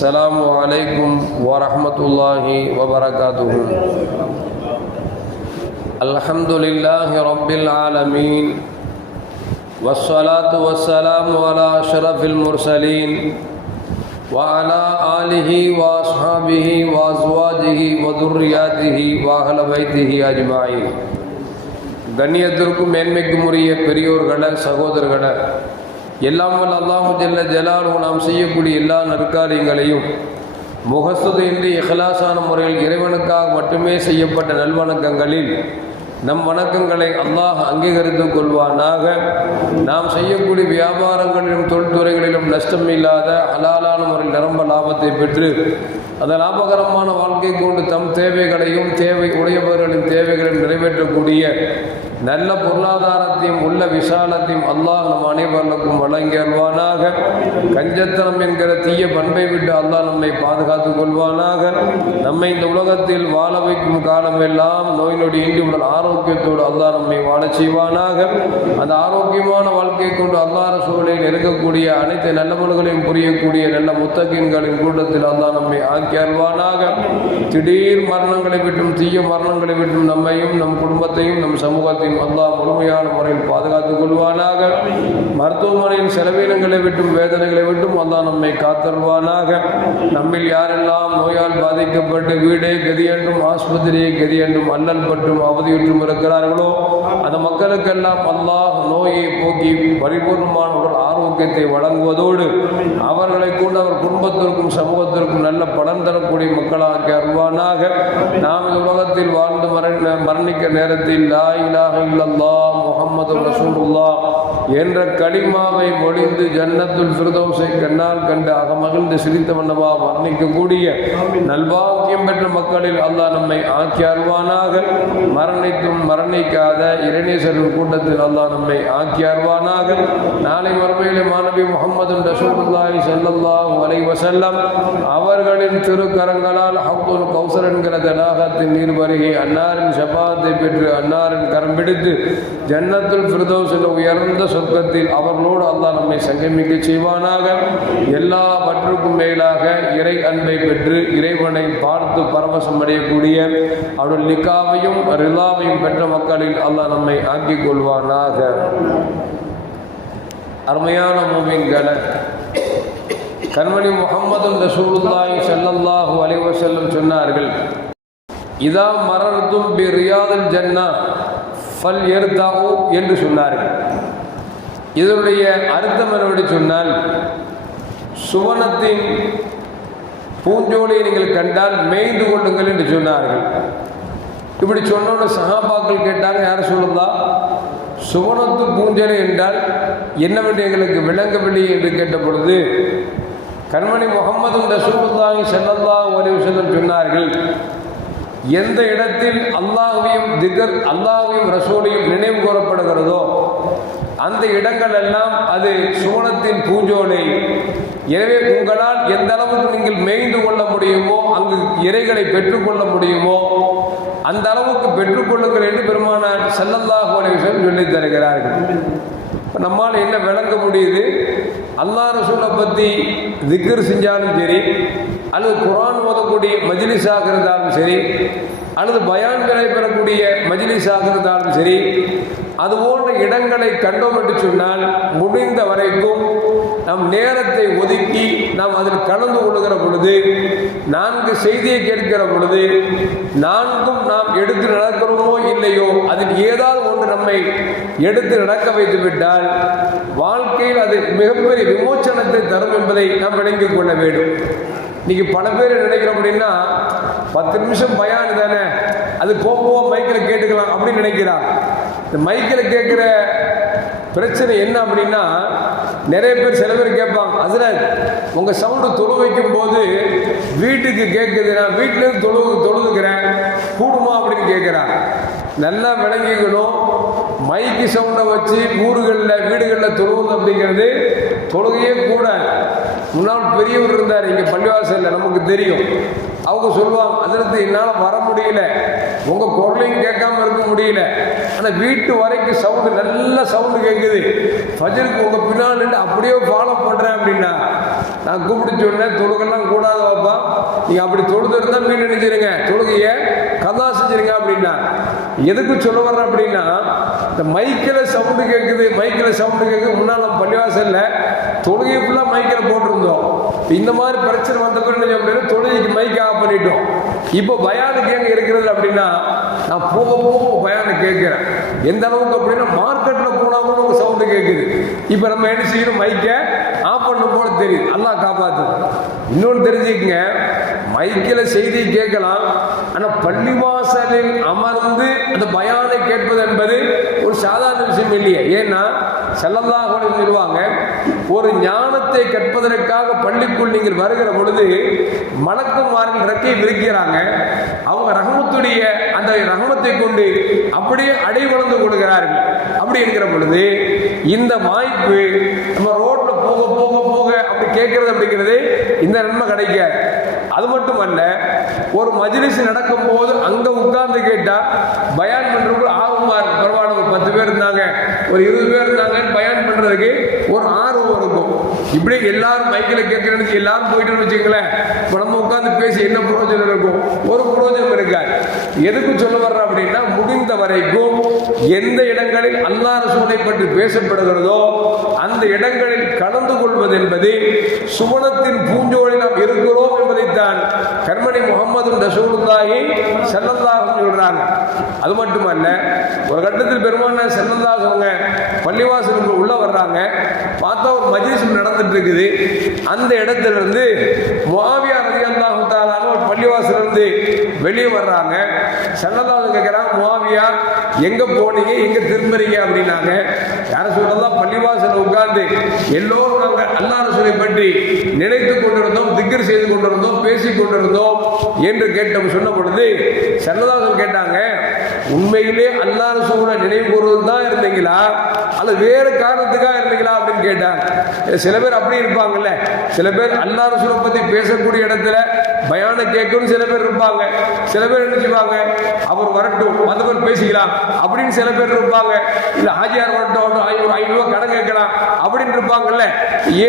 السلام عليكم ورحمة الله وبركاته الحمد لله رب العالمين والصلاة والسلام على أشرف المرسلين وعلى آله وأصحابه وأزواجه وذرياته وأهل بيته أجمعين கண்ணியத்திற்கும் மேன்மைக்கும் உரிய பெரியோர்கள சகோதரர்கள எல்லாம் வல்ல அல்லாஹு ஜல்ல ஜலாலு நாம் செய்யக்கூடிய எல்லா நற்காரியங்களையும் முகஸ்துதையின்றி இஹ்லாசான முறையில் இறைவனுக்காக மட்டுமே செய்யப்பட்ட நல்வணக்கங்களில் நம் வணக்கங்களை அல்லாஹ் அங்கீகரித்துக் கொள்வானாக. நாம் செய்யக்கூடிய வியாபாரங்களிலும் தொழில்துறைகளிலும் நஷ்டம் இல்லாத அலாலான முறையில் நிரம்ப லாபத்தை பெற்று அந்த லாபகரமான வாழ்க்கை கொண்டு தம் தேவைகளையும் தேவை உடையவர்களின் தேவைகளையும் நிறைவேற்றக்கூடிய நல்ல பொருளாதாரத்தையும் உள்ள விசாலத்தையும் அல்லாஹ் நம் அனைவர்களுக்கும் வழங்கியல்வானாக கஞ்சத்தனம் என்கிற தீய பண்பை விட்டு அல்லாஹ் நம்மை பாதுகாத்துக் கொள்வானாக. நம்மை இந்த உலகத்தில் வாழ வைக்கும் காலமெல்லாம் நோய் நொடி இன்றி உடல் ஆரோக்கியத்தோடு அல்லாஹ் நம்மை வாழ செய்வானாக. அந்த ஆரோக்கியமான வாழ்க்கையை கொண்டு அல்லாஹ் சூழலில் இருக்கக்கூடிய அனைத்து நல்லவர்களையும் புரியக்கூடிய நல்ல முத்தகின்களின் கூட்டத்தில் அல்லாஹ் நம்மை ஆக்கி அல்வானாக திடீர் மரணங்களை விட்டும் தீய மரணங்களை விட்டும் நம்மையும் நம் குடும்பத்தையும் நம் சமூகத்தையும் அல்லாஹ் முழுமையான முறையில் பாதுகாத்துக் கொள்வானாக. மருத்துவமனையின் செலவினங்களை விட்டும் வேதனைகளை விட்டும் அல்லாஹ் நம்மை காத்தல்வானாக நம்மில் யாரெல்லாம் நோயால் பாதிக்கப்பட்டு வீடே கதி என்றும் ஆஸ்பத்திரியை கதி என்றும் அல்லல் பட்டும் அவதியுற்றும் இருக்கிறார்களோ அந்த மக்களுக்கெல்லாம் அல்லாஹ் நோயை போக்கி பரிபூர்ணமான உடல் ஆரோக்கியத்தை வழங்குவதோடு அவர்களை கொண்டு அவர் குடும்பத்திற்கும் சமூகத்திற்கும் நல்ல பலன் தரக்கூடிய மக்களாக அருவானாக நாம் இந்த உலகத்தில் வாழ்ந்து மரண மரணிக்க நேரத்தில் லா இலாக இல்லல்லா முஹம்மது ரசூலுல்லாஹ் என்ற களிமாவை மொழிந்து ஜன்னத்துல் ஃபிர்தௌஸை கண்ணால் கண்டு அகமகிழ்ந்து சிரித்த வண்ணமா வர்ணிக்கக்கூடிய நல்வாக்கியம் பெற்ற மக்களில் அல்லாஹ் நம்மை ஆக்கி அருவானாக மரணித்தும் மரணிக்காத இறைநேசரின் கூட்டத்தில் அல்லாஹ் நம்மை ஆக்கி அருவானாக நாளை மறுமையிலே மாணவி முகமது ரசூலுல்லாஹி ஸல்லல்லாஹு அலைஹி வஸல்லம் அவர்களின் திருக்கரங்களால் ஹவுதுல் கௌசர் என்கிற தடாகத்தின் நீர் வருகை அன்னாரின் ஷபாத்தை பெற்று அன்னாரின் கரம் பிடித்து ஜன்னத்துல் ஃபிர்தோஸ் என்ற உயர்ந்த சொர்க்கத்தில் அவர்களோடு அல்லாஹ் நம்மை சங்கமிக்க செய்வானாக. எல்லாவற்றுக்கும் மேலாக இறை அன்பை பெற்று இறைவனை பார்த்து பரவசம் அடையக்கூடிய அவருடைய நிக்காவையும் ரிலாவையும் பெற்ற மக்களில் அல்லாஹ் நம்மை ஆக்கிக் கொள்வானாக. அருமையான மூவிங்களை கண்மணி முகமது ரசூலுல்லாஹி ஸல்லல்லாஹு அலைஹி வஸல்லம் சொன்னார்கள் இதா மரர்தும் பி ரியாதல் ஜன்னா ஃபல் எர்தாவு என்று சொன்னார்கள். இதனுடைய அர்த்தம் என்னவென்று சொன்னால் சுவனத்தின் பூஞ்சோலையை நீங்கள் கண்டால் மேய்ந்து கொள்ளுங்கள் என்று சொன்னார்கள். இப்படி சொன்னோன்னு சகாபாக்கள் கேட்டாங்க யார் சொல்லுதா? சுவனத்து பூஞ்சலை என்றால் என்னவென்று எங்களுக்கு விளங்கவில்லை? என்று கேட்ட பொழுது கண்மணி முகமது ரசூலுல்லாஹி ஸல்லல்லாஹு அலைஹி வஸல்லம் சொன்னார்கள் எந்த இடத்தில் அல்லாஹ்வையும் திகர் அல்லாஹ்வையும் ரசோலையும் நினைவு கூறப்படுகிறதோ அந்த இடங்கள் எல்லாம் அது சுவனத்தின் பூஞ்சோலை. எனவே உங்களால் எந்த அளவுக்கு நீங்கள் மேய்ந்து கொள்ள முடியுமோ அங்கு இறைகளை பெற்றுக்கொள்ள முடியுமோ அந்த அளவுக்கு பெற்றுக்கொள்ளுங்கள் என்று பெருமானார் செல்லல்லாஹு சொல்லி தருகிறார்கள். நம்மால் என்ன விளங்க முடியுது? அல்லா ரசூலை பற்றி திக்ர் செஞ்சாலும் சரி அல்லது குரான் ஓதக்கூடிய மஜ்லிஸாக இருந்தாலும் சரி அல்லது பயான்களை பெறக்கூடிய மஜ்லிஸாக இருந்தாலும் சரி அது போன்ற இடங்களை கண்டோம் என்று சொன்னால் முடிந்த வரைக்கும் நம் நேரத்தை ஒதுக்கி நாம் அதில் கலந்து கொள்கிற பொழுது நான்கு செய்தியை கேட்கிற பொழுது நான்கும் நாம் எடுத்து நடக்கிறோமோ இல்லையோ அதில் ஏதாவது ஒன்று நம்மை எடுத்து நடக்க வைத்து விட்டால் வாழ்க்கையில் அது மிகப்பெரிய விமோச்சனத்தை தரும் என்பதை நாம் விளங்கிக் கொள்ள வேண்டும். இன்னைக்கு பல பேர் நினைக்கிறோம் அப்படின்னா பத்து நிமிஷம் பயானு தானே அது போக மைக்கில் கேட்டுக்கலாம் அப்படின்னு நினைக்கிறான் இந்த மைக்கில் கேட்குற பிரச்சனை என்ன அப்படின்னா நிறைய பேர் சில பேர் கேட்பாங்க அதில் உங்கள் சவுண்டு தொழு வைக்கும் போது வீட்டுக்கு கேட்குது நான் வீட்டிலேருந்து தொழு தொழுதுக்கிறேன் கூடுமா? அப்படின்னு கேட்குறான் நல்லா விளங்கிக்கணும். மைக்கு சவுண்டை வச்சு ஊர்களில் வீடுகளில் தொழுவது அப்படிங்கிறது தொழுகையே கூட முன்னாள் பெரியவர் இருந்தார் இங்கே பள்ளிவாசலில் நமக்கு தெரியும். அவங்க சொல்லுவாங்க அதற்கு என்னால் வர முடியல. உங்கள் குரலையும் கேட்காம இருக்க முடியல. ஆனால் வீட்டு வரைக்கும் சவுண்டு நல்ல சவுண்டு கேட்குது ஃபஜருக்கு உங்கள் பின்னால் நின்று அப்படியே ஃபாலோ பண்ணுறேன் அப்படின்னா நான் கூப்பிட்டு சொன்னேன் தொழுகெல்லாம் கூடாது நீங்கள் அப்படி தொழுது தான் மீன் நினைச்சிருங்க தொழுகையை கதா செஞ்சிருங்க அப்படின்னா எதுக்கு சொல்ல வர்றேன் அப்படின்னா இந்த மைக்கில் சவுண்டு கேட்குது மைக்கில் சவுண்டு கேட்குது முன்னால் நம்ம இல்லை தொழுகை ஃபுல்லாக மைக்கில் போட்டிருந்தோம். இந்த மாதிரி பிரச்சனை வந்த பிறகு என்ன அப்படின்னா தொழுகைக்கு மைக் ஆஃப் பண்ணிட்டோம். இப்போ பயானுக்கு எங்கே இருக்கிறது அப்படின்னா நான் போக போக பயானை கேட்கிறேன். எந்த அளவுக்கு அப்படின்னா மார்க்கெட்டில் போனால் கூட ஒரு சவுண்டு கேட்குது. இப்போ நம்ம என்ன செய்யணும்? மைக்கை ஆஃப் பண்ண போல தெரியுது. நல்லா காப்பாற்று இன்னொன்று தெரிஞ்சுக்கங்க. மைக்கில் செய்தி கேட்கலாம். ஆனால் பள்ளிவாசலில் அமர்ந்து அந்த பயானை கேட்பது என்பது ஒரு சாதாரண விஷயம் இல்லையே. ஏன்னா செல்லல்லாக சொல்லுவாங்க ஒரு ஞானத்தை கற்பதற்காக பள்ளிக்குள் நீங்கள் வருகிற பொழுது மலக்குமாரின் ரெக்கை விரிக்கிறாங்க அவங்க ரகமத்துடைய அந்த ரஹமத்தை கொண்டு அப்படியே அடை வளர்ந்து கொடுக்கிறார்கள் அப்படி இருக்கிற பொழுது இந்த வாய்ப்பு நம்ம ரோட்ல போக போக போக அப்படி கேட்கறது அப்படிங்கிறது இந்த நன்மை கிடைக்காது அது மட்டுமல்ல ஒரு மஜ்லிஸ் நடக்கும் போது அங்க உட்கார்ந்து கேட்டா பயான் பண்றவங்க ஆர்வமா இருக்கு. பரவாயில்ல ஒரு பத்து பேர் இருந்தாங்க ஒரு இருபது பேர் இருந்தாங்க பயான் பண்றதுக்கு ஒரு ஆர்வம் இருக்கும் இப்படி எல்லாரும் மைக்கில் கேட்கறதுக்கு எல்லாரும் போயிட்டோம்னு வச்சுக்கங்களேன். இப்போ நம்ம உட்காந்து பேசி என்ன பிரயோஜனம் இருக்கும்? ஒரு பிரயோஜனம் இருக்காது. எதுக்கு சொல்ல வர்றோம் அப்படின்னா முடிந்த வரைக்கும் எந்த இடங்களில் அல்லாத ரசூலை பற்றி பேசப்படுகிறதோ அந்த இடங்களில் கலந்து கொள்வது என்பது சுவனத்தின் பூஞ்சோடி நாம் இருக்கிறோம் என்பதைத்தான் கர்மணி முகமது ரசூலுல்லாஹி செல்லல்லாஹும் சொல்றாங்க. அது மட்டுமல்ல ஒரு கட்டத்தில் பெருமான செல்லல்லாஹ் அவங்க பள்ளிவாசலுக்கு உள்ள வர்றாங்க பார்த்தா ஒரு மஜ்லிஸ் நடந்துட்டு இருக்குது அந்த இடத்துல இருந்து முஆவியா ரலியல்லாஹு தஆலான ஒரு பள்ளிவாசல் இருந்து வெளியே வர்றாங்க. செல்லதாவது கேட்குறான் முஆவியா எங்க போனீங்க? எங்க திரும்புறீங்க? அப்படின்னாங்க. யார சொல்லலாம் பள்ளிவாசல் உட்கார்ந்து எல்லோரும் அல்லா ரசூலை பற்றி நினைத்து கொண்டிருந்தோம் திக்கர் செய்து கொண்டிருந்தோம் பேசிக் கொண்டிருந்தோம் என்று கேட்டோம் சொன்ன பொழுது சன்னதாசன் கேட்டாங்க உண்மையிலே அல்லா ரசூலை நினைவு கூறுவது தான் இருந்தீங்களா? அல்லது வேறு காரணத்துக்காக இருந்தீங்களா? அப்படின்னு கேட்டாங்க. சில பேர் அப்படி இருப்பாங்கல்ல. சில பேர் அல்லா ரசூலை பற்றி பேசக்கூடிய இடத்துல பயான கேட்கும் சில பேர் இருப்பாங்க. சில பேர் என்ன செய்வாங்க? அவர் வரட்டும் மற்ற பேர் பேசிக்கலாம் அப்படின்னு சில பேர் இருப்பாங்க. இல்லை ஹாஜியார் வரட்டும் ஒரு ஐநூறு ஐநூறு கடன் கேட்கலாம் அப்படின்னு இருப்பாங்கல்ல.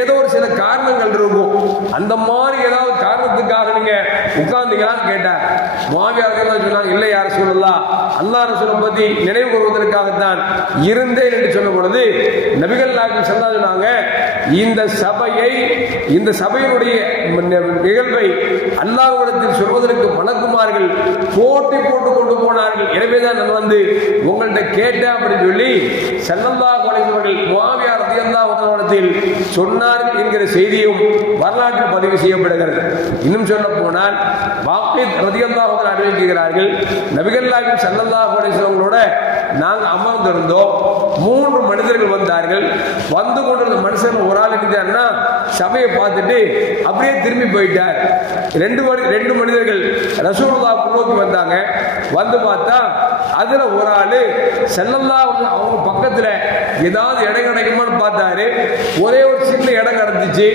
ஏதோ ஒரு சில காரணங்கள் இருக்கும். அந்த மாதிரி ஏதாவது காரணத்துக்காக நீங்க உட்கார்ந்தீங்களான்னு கேட்டார் மாவியார் சொன்னாங்க இல்லை யார் சொல்லலாம் அல்லா ரசூலை பத்தி நினைவு கூறுவதற்காகத்தான் இருந்தேன் என்று சொன்ன பொழுது நபிகள் நாயகம் சொன்னாங்க இந்த சபையை இந்த சபையினுடைய நிகழ்வை அல்லாஹ்விடத்தில் சொல்வதற்கு மலக்குமார்கள் போட்டி போட்டு கொண்டு போனார்கள். எனவேதான் நான் வந்து உங்கள்கிட்ட கேட்டேன் அப்படின்னு சொல்லி செல்லல்லா குறைந்தவர்கள் மாவியார் அதிகம்தான் காலத்தில் சொன்னார்கள் என்கிற செய்தியும் வரலாற்றில் பதிவு செய்யப்படுகிறது. இன்னும் சொல்ல போனால் வாக்கித் ரதியல்லாஹுடன் அறிவிக்கிறார்கள் நபிகல்லாஹிம் செல்லல்லாஹு அலிஸ்வங்களோட நாங்கள் அமர்ந்திருந்தோம். மூன்று மனிதர்கள் வந்தார்கள். வந்து கொண்டிருந்த மனுஷன் ஒரு ஆள் இருந்தாருன்னா சபையை பார்த்துட்டு அப்படியே திரும்பி போயிட்டார். ரெண்டு மணி ரெண்டு மனிதர்கள் ரசூல்லா நோக்கி வந்தாங்க. வந்து பார்த்தா அதில் ஒரு ஆள் செல்லல்லா அவங்க பக்கத்தில் ஏதாவது இடம் கிடைக்குமான்னு பார்த்தாரு. ஒரே ஒரு சின்ன இடம் கிடந்துச்சு.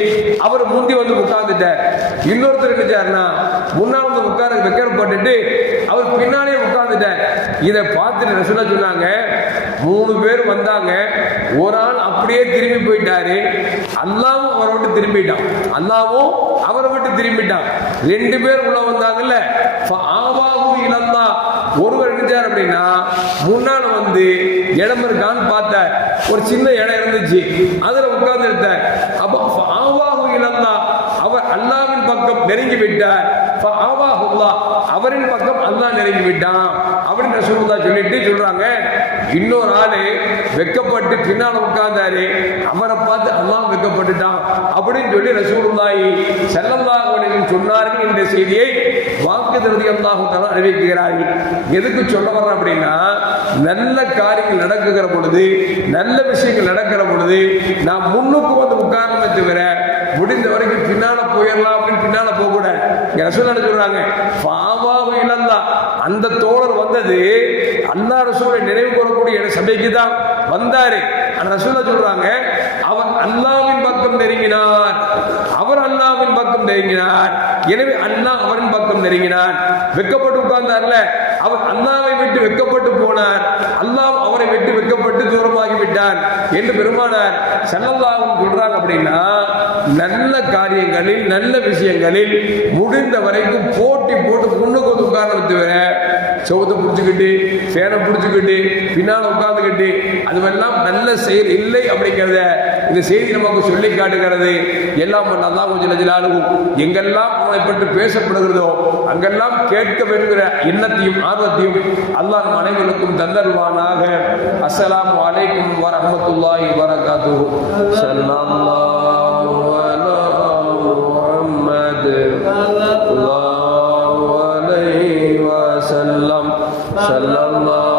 அவர் முந்தி வந்து உட்கார்ந்துட்டார். இன்னொருத்தர் நினைச்சாருன்னா முன்னால் வந்து உட்கார வைக்கிற போட்டுட்டு அவர் பின்னாலே உட்கார்ந்துட்டார். இதை பார்த்துட்டு ரசூலா சொன்னாங்க மூணு பேர் வந்தாங்க. ஒரு ஆள் அப்படியே திரும்பி போயிட்டாரு. அல்லாவும் அவரை விட்டு திரும்பிட்டான். அல்லாவும் அவரை விட்டு திரும்பிட்டான். ரெண்டு பேர் உள்ள வந்தாங்கல்ல. ஆவாவும் இழந்தா ஒருவர் இருந்தார் அப்படின்னா முன்னால வந்து இடம் இருக்கான்னு பார்த்தார். ஒரு சின்ன இடம் இருந்துச்சு. அதுல உட்கார்ந்து இருந்தார் அப்ப ஆவாகும் இழந்தா அவர் அல்லாவின் பக்கம் நெருங்கி விட்டார். ஆவாஹுல்லா அவரின் பக்கம் அல்லா நெருங்கி விட்டான் அப்படின்னு ரசூலுல்லா சொல்லிட்டு சொல்றாங்க. இன்னொரு ஆளு வெக்கப்பட்டு பின்னால் உட்கார்ந்தாரு. அவரை பார்த்து அல்லாஹ் வெக்கப்பட்டுட்டான் அப்படின்னு சொல்லி ரசூலுல்லாஹி ஸல்லல்லாஹு அலைஹி சொன்னார்கள் என்ற செய்தியை வாக்கு திருதி அல்லாஹு தஆலா அறிவிக்கிறார்கள். எதுக்கு சொல்ல வர்றேன் அப்படின்னா நல்ல காரியங்கள் நடக்குகிற பொழுது நல்ல விஷயங்கள் நடக்கிற பொழுது நான் முன்னுக்கு வந்து உட்காரமே தவிர முடிந்த வரைக்கும் பின்னால போயிடலாம் அப்படின்னு பின்னால போக கூடாது. இங்க ரசூல் என்ன சொல்றாங்க? பாவாவு இழந்தா அந்த தோழர் வந்தது அல்லா ரசூலை நினைவு கூறக்கூடிய சபைக்கு தான் வந்தாரு. அந்த ரசூல சொல்றாங்க? அவர் அல்லாவின் பக்கம் நெருங்கினார். அவர் அண்ணாவின் பக்கம் நெருங்கினார். எனவே அண்ணா அவரின் பக்கம் நெருங்கினார். வெக்கப்பட்டு உட்கார்ந்தார்ல அவர் அண்ணாவை விட்டு வெட்கப்பட்டு போனார். அல்லாஹ் அவரை விட்டு வெட்கப்பட்டு தூரமாகி விட்டார் என்று பெருமானார் செல்லல்லாவும் சொல்றாங்க அப்படின்னா நல்ல காரியங்களில் நல்ல விஷயங்களில் முடிந்த வரைக்கும் போட்டி போட்டு முன்னுக்கு வந்து உட்கார்ந்து தவிர செவத்தை பிடிச்சிக்கிட்டு ஃபேனை பிடிச்சிக்கிட்டு பின்னால் உட்கார்ந்துக்கிட்டு அதுவெல்லாம் நல்ல செயல் இல்லை அப்படிங்கிறத இந்த செய்தி நமக்கு சொல்லி காட்டுகிறது. எல்லாம் நல்லா கொஞ்சம் ஜலாலும் எங்கெல்லாம் அவனை பற்றி பேசப்படுகிறதோ அங்கெல்லாம் கேட்க வேண்டுகிற எண்ணத்தையும் ஆர்வத்தையும் அல்லாஹ் நம் அனைவருக்கும் தந்தருவானாக. அஸ்லாம் அலைக்கும் வரமத்துல்லாஹி வரகாத்து ஸல்லல்லாஹு அலா